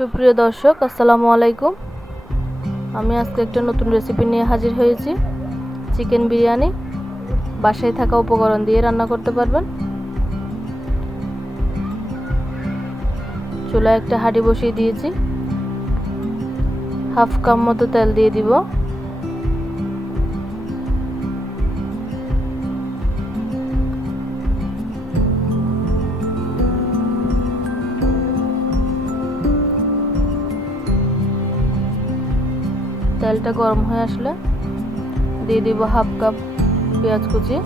সুপ্রিয় দর্শক, আসসালামু আলাইকুম। আমি আজকে একটা নতুন রেসিপি নিয়ে হাজির হয়েছি। চিকেন বিরিয়ানি বাসায় থাকা উপকরণ দিয়ে রান্না করতে পারবেন। চুলায় একটা হাঁড়ি বসিয়ে দিয়েছি। হাফ কাপ মতো তেল দিয়ে দিব। তেলটা গরম হয়ে আসলে দিয়ে দিব হাফ কাপ পেঁয়াজ কুচি,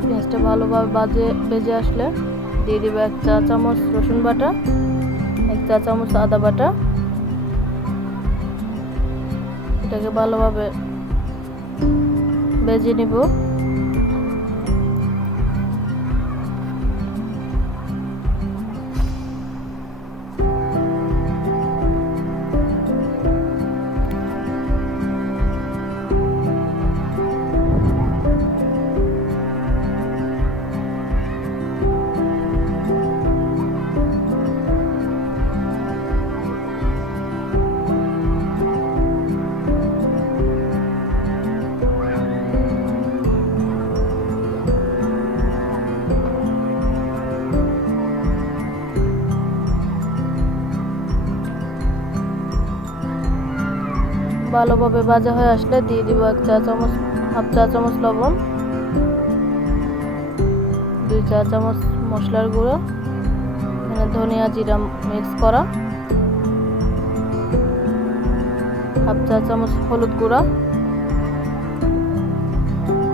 পেঁয়াজটা ভালোভাবে ভেজে আসলে দিয়ে দিব 1 চা চামচ রসুন বাটা, 1 চা চামচ আদা বাটা। এটাকে ভালোভাবে ভেজে নিব। ভালোভাবে ভাজা হয়ে আসলে দিয়ে দিব 1 চা চামচ, হাফ চা চামচ লবণ, 2 চা চামচ মশলার গুঁড়ো, এখানে ধনিয়া জিরা মিক্স করা, হাফ চা চামচ হলুদ গুঁড়া,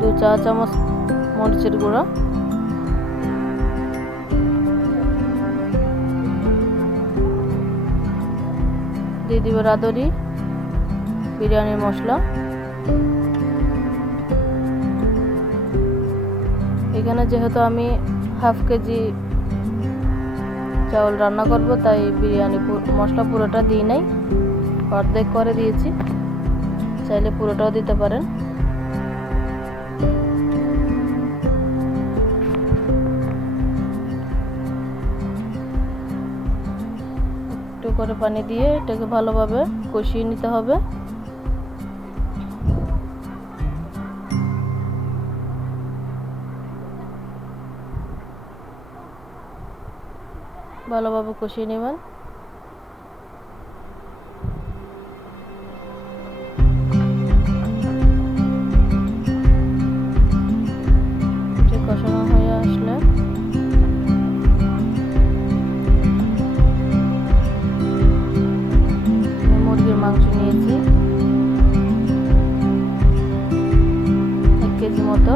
2 চা চামচ মরিচের গুঁড়া, দিয়ে দিব রাঁধুনি বিরিয়ানির মশলা। এখানে যেহেতু আমি হাফ কেজি চাউল রান্না করব, তাই বিরিয়ানি মশলা পুরোটা দিই নাই, অর্ধেক করে দিয়েছি। চাইলে পুরোটাও দিতে পারেন। একটু করে পানি দিয়ে এটাকে ভালোভাবে কষিয়ে নিতে হবে। ভালোভাবে কষিয়ে নেবেন। কষানো হয়ে আসলে মুরগির মাংস নিয়েছি 1 কেজি মতো।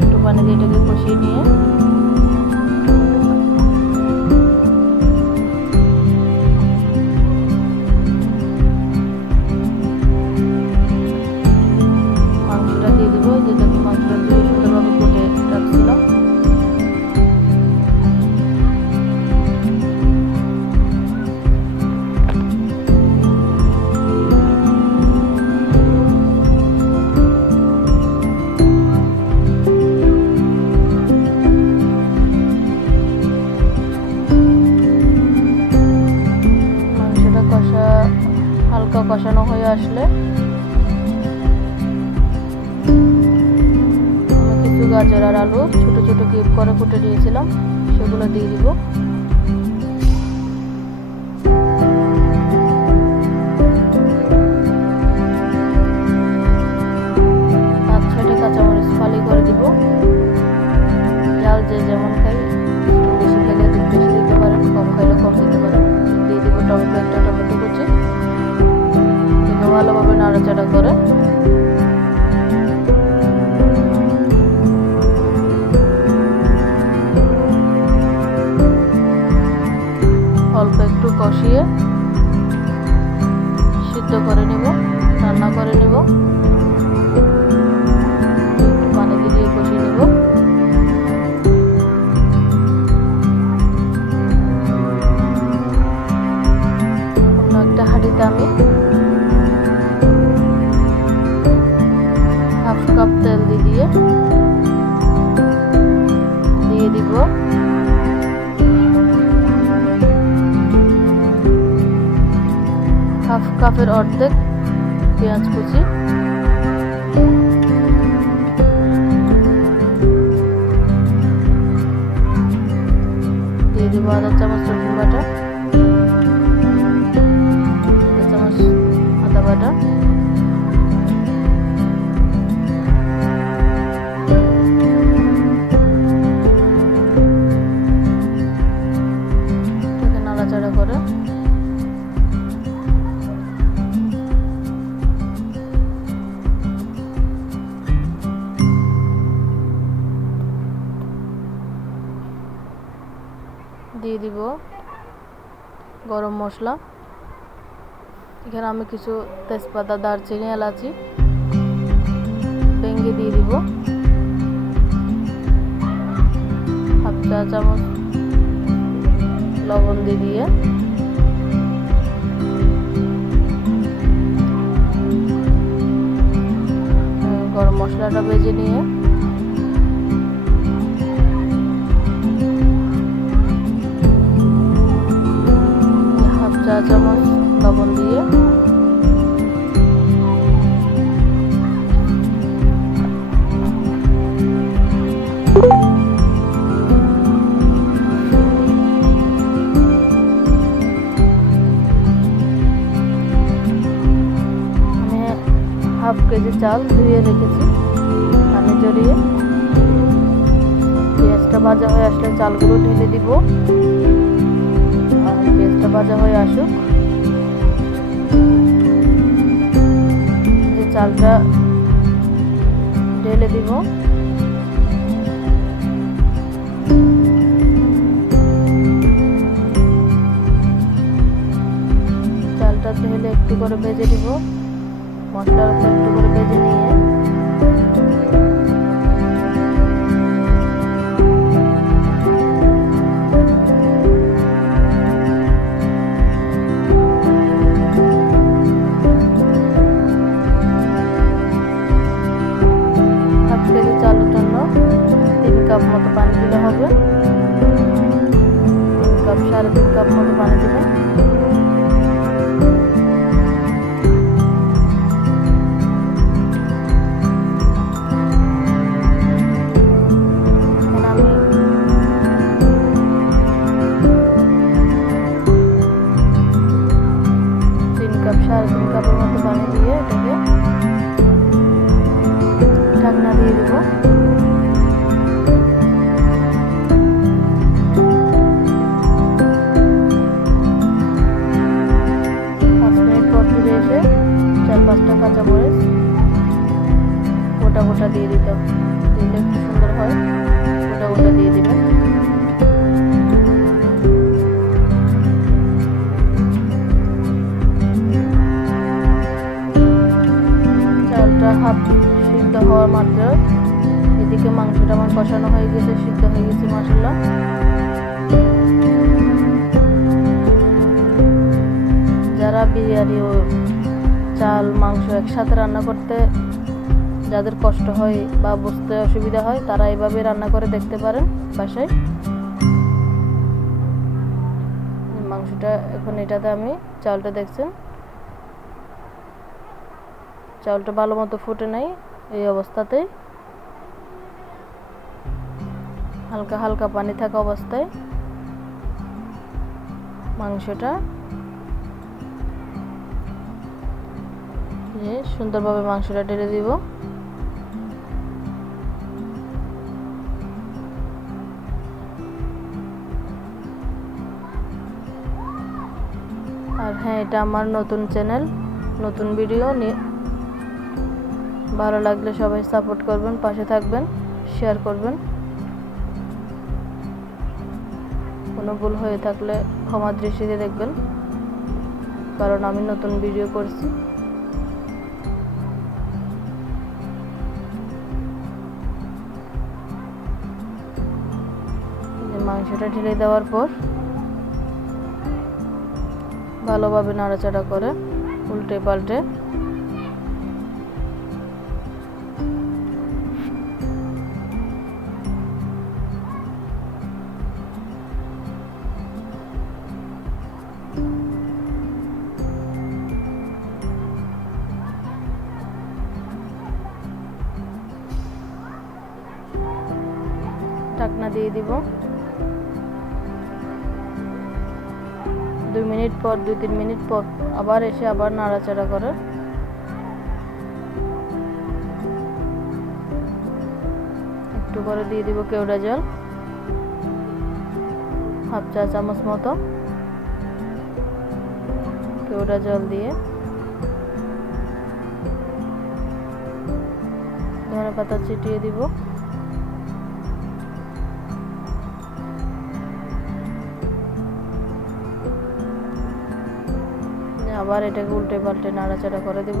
একটু পানি দিয়ে এটাকে কষিয়ে নিয়ে মাংসটা দিয়ে দিব। যেটাকে মাংসটা দিয়ে সুন্দরভাবে কুটে রাখছিলাম। হালকা কষানো হয়ে আসলে আমি কিছু গাজর আর আলু ছোট ছোট কিউব করে কুটে নিয়েছিলাম, সেগুলো দিয়ে দিব। আচ্ছা, এটা কাঁচামরিচ ফালি করে দিব। ঝাল যে যেমন খাই, বেশি খেলে বেশি দিতে পারেন, কম খাইলে কম দিতে পারেন। দিয়ে দিব একটা টমেটো কুচি। ভালোভাবে নাড়াচাড়া করে অল্প একটু কষিয়ে সিদ্ধ করে নেব, রান্না করে নেব। একটু পানি দিয়ে কষিয়ে নেব। কাপের অর্ধেক পেঁয়াজ কুচি, দিয়ে দিব আধা চামচ রসুন বাটা, 2 চামচ আদা বাটা, নাড়াচাড়া করে দিয়ে দিব গরম মশলা। এখানে আমি কিছু তেজপাতা, দারচিনি, এলাচি ভেঙে দিয়ে দিব, 1/2 চা চামচ লবণ দিয়ে গরম মশলাটা ভেজে নিয়ে 1/2 চা চামচ লবণ দিয়ে হাফ কেজি চাল ধুয়ে রেখেছি পানি জড়িয়ে। পেঁয়াজটা ভাজা হয়ে আসলে চালগুলো ঢেলে দিব, আর পেঁয়াজটা ভাজা হয়ে আসুক। যে চালটা ঢেলে দিব, চালটা ঢেলে একটু করে ভেজে দিব, মশলাটা একটু করে ভেজে নিয়ে হাফ কেজি চালের জন্য 3 কাপ মতো পানি দিলে হবে, 3 কাপ 3.5 কাপ মতো পানি দিলে কাপের মতো পানি দিয়ে এটাকে ঢাকনা দিয়ে দিব। 5 মিনিট পর ফিরে এসে 4-5টা কাঁচামরিচ গোটা গোটা দিয়ে দিতে, দিলে একটু সুন্দর হয়, গোটা গোটা দিয়ে দিবেন। হাফ সিদ্ধ হওয়ার মাত্র এদিকে মাংসটা আমার কষানো হয়ে গেছে, সিদ্ধ হয়ে গেছে মাশাআল্লাহ। যারা বিরিয়ানি ও চাল মাংস একসাথে রান্না করতে যাদের কষ্ট হয় বা বুঝতে অসুবিধা হয়, তারা এভাবে রান্না করে দেখতে পারেন বাসায়। মাংসটা এখন এটাতে আমি চালটা দেখছেন চালটা ভালো মতো ফুটে নাই, এই অবস্থাতে হালকা হালকা পানি থাকা অবস্থায় মাংসটা সুন্দরভাবে মাংসটা ঢেলে দিব। আর হ্যাঁ, এটা আমার নতুন চ্যানেল, নতুন ভিডিও নিয়ে ভালো লাগলে সবাই সাপোর্ট করবেন, পাশে থাকবেন, শেয়ার করবেন। কোনো ভুল হয়ে থাকলে ক্ষমা দৃষ্টিতে দেখবেন, কারণ আমি নতুন ভিডিও করছি। মাংসটা ঢেলে দেওয়ার পর ভালোভাবে নাড়াচাড়া করে উল্টে পাল্টে ঢাকনা দিয়ে দিব। 2 মিনিট পর 2-3 মিনিট পর আবার এসে আবার নাড়াচাড়া করে একটু করে দিয়ে দিব কেওড়া জল, হাফ চা চামচ মতো কেওড়া জল দিয়ে ধনে পাতা ছিটিয়ে দিব। আবার এটাকে উল্টে পাল্টে নাড়াচাড়া করে দেব,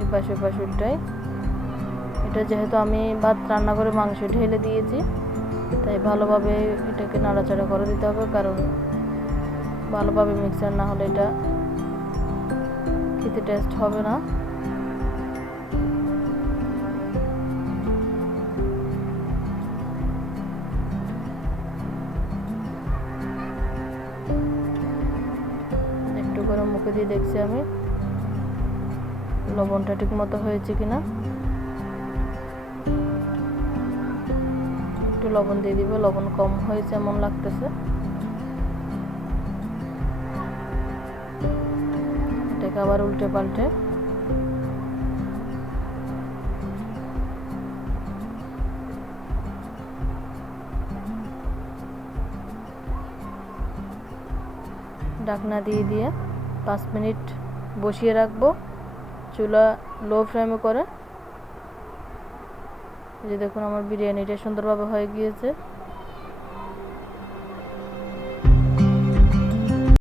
এই পাশে পাশে উল্টাই। এটা যেহেতু আমি ভাত রান্না করে মাংস ঢেলে দিয়েছি, তাই ভালোভাবে এটাকে নাড়াচাড়া করে দিতে হবে, কারণ ভালোভাবে মিক্সার না হলে এটা খেতে টেস্ট হবে না। একটু করে মুখে দিয়ে দেখছি আমি লবণটা ঠিক মতো হয়েছে কিনা। একটু লবণ দিয়ে দিব, লবণ কম হয়েছে এমন লাগতেছে। এটাকে আবার উল্টে পাল্টে ঢাকনা দিয়ে দিয়ে 5 মিনিট বসিয়ে রাখবো, চুলা লো ফ্লেমে করে। যে দেখুন আমার বিরিয়ানিটা সুন্দরভাবে হয়ে গিয়েছে।